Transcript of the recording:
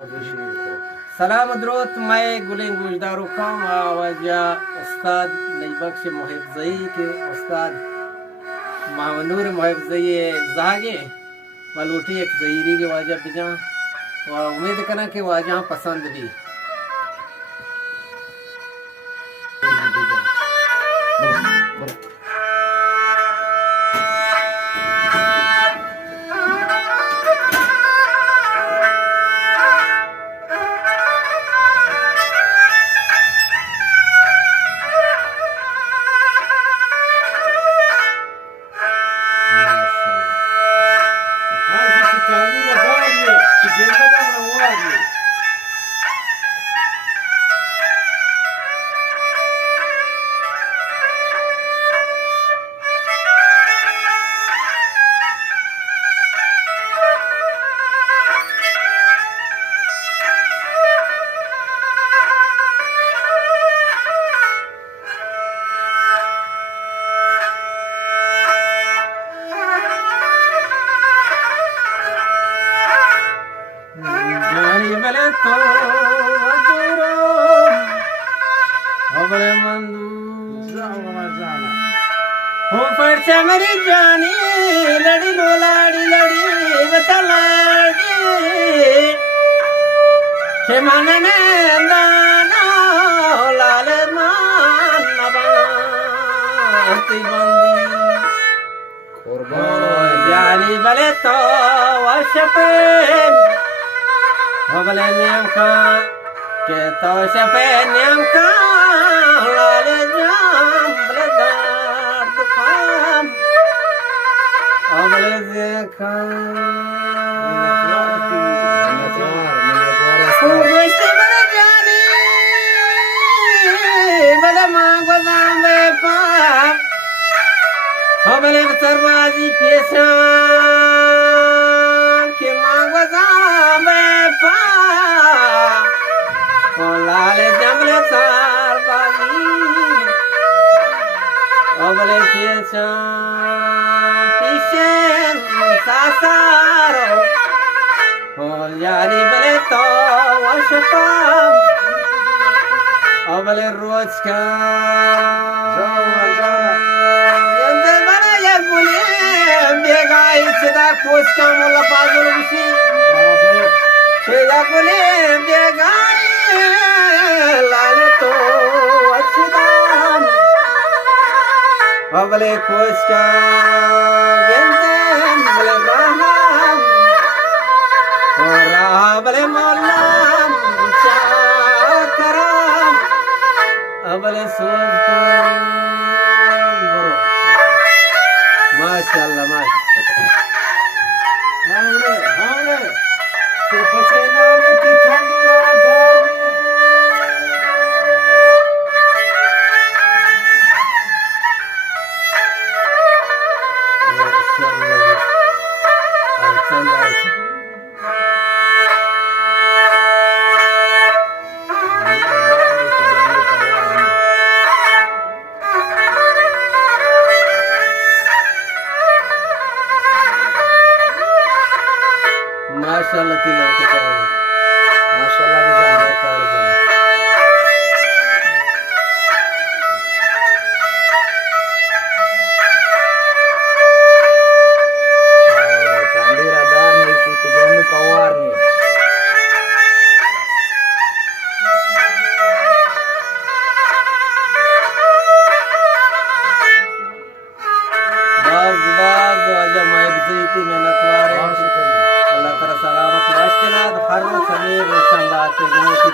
سلام و درود. मैं गुलिंग गुजदारू कम आवाजा उस्ताद नईबख्श मुहिबजई के उस्ताद मावनूर मुहिबजई जागे मलूटी एक जहीरी के वाजा बिजा और उम्मीद करना कि वाजा पसंद भी मेरी जानी लड़ी लो लाड़ी लड़ी बता लाड़ी के मनने दाना लाल मान नबाती बंदी जानी बले तो वशपे भले नियम का के तो शपे नियम का लाल जाम बले दार दुकान अबले देखा वैसे मेरे जानी बले मांग बदाम बे पाप अबले सरबाजी पेशा के मांग बदाम बे पाप ओ लाले जमले सरबाजी अबले पेशा सासारो हो यारी बले तो वशपा अबले रोज का यंदे बले ये गुले बेगाई सदा कोच का मोला पागल उसी के या गुले बेगाई लाले तो अच्छदा अबले कोच का बले मौला करम अबले सोच माशाल्लाह माशाल्लाह तो पछेना में की ठंडी माशाल्लाह तिला के माशाल्लाह भी जाने कर चांदी रादार नहीं की तिगेनु कवार नहीं बाज वजह मैं भी मेहनत वारे अल्लाह ताला सलामत वास्ते ना हर समय संभालते हैं कि